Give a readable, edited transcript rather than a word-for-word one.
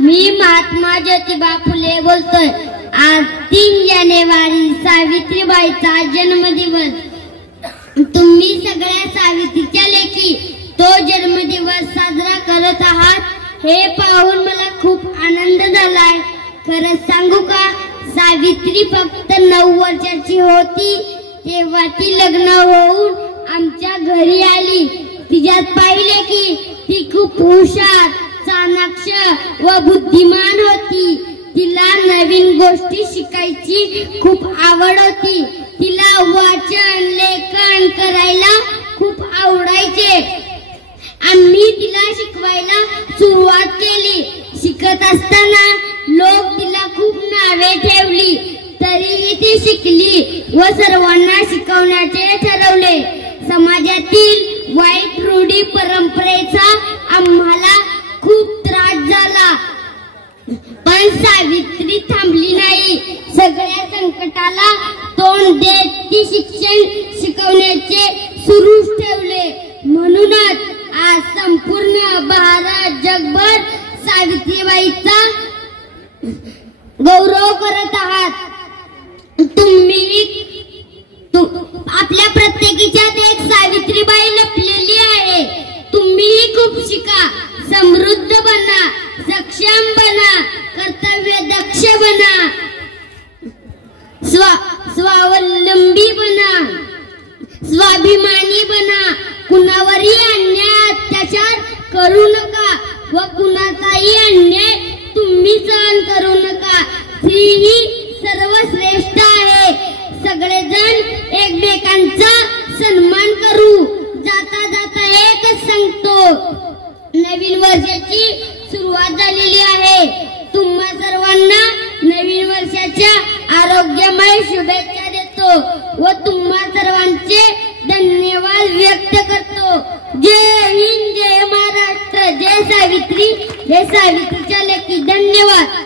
मी महात्मा ज्योतिबा फुले बोलतोय। आज 3 जानेवारी सावित्रीबाईचा जन्मदिवस। तुम्ही सगळ्या सावित्रीच्या लेकी तो जन्मदिवस साजरा करत आहात हे पाहून मला खूप आनंद झालाय। खरंच सांगू का, सावित्री फक्त 9 वर्षाची होती तेव्हा ती लग्न होऊन आमच्या घरी आली। तिच्यात पाहिले की ती खूप हुशार, चाणाक्ष व बुद्धिमान होती। तिला नवीन गोष्टी शिकायची खूप आवड होती। तिला वाचन लेखन करायला खूप आवडायचे। आम्ही तिला शिकवायला सुरुवात केली। शिकत असताना लोक तिला खूप नावे ठेवली, तरीही ती शिकली व सर्वांना शिकवण्याचे ठरवले। समाजातील वाईट रूढी परंपरेचा आम्हाला खूप त्रास झाला, पण सावित्री थांबली नाही। सगळ्या संकटाला तोंड देत ती शिकवण्याचे सुरूच ठेवले। म्हणूनच आज संपूर्ण भारत जगभर सावित्रीबाईचा गौरव करत आहात। आपल्या प्रत्येकीच्यात एक सावित्रीबाई लपलेली आहे। तुम्हीही खूप शिका, समृद्ध बना, सक्षम बना, कर्तव्यदक्ष बना, स्वावलंबी बना, स्वाभिमानी बना। कुणावरही अन्याय अत्याचार करू नका व कुणाचाही अन्याय तुम्ही सहन करू नका। स्त्री ही सर्वश्रेष्ठ आहे। सगळेजण एकमेकांचा सन्मान करू। जाता जाता एकच सांगतो, नवीन वर्षाची सुरुवात झालेली आहे। तुम्हा सर्वांना नवीन वर्षाच्या आरोग्यमय शुभेच्छा देतो व तुम्हा सर्वांचे धन्यवाद व्यक्त करतो। जय हिंद, जय महाराष्ट्र, जय सावित्री, जय सावित्रीच्या लेकी। धन्यवाद।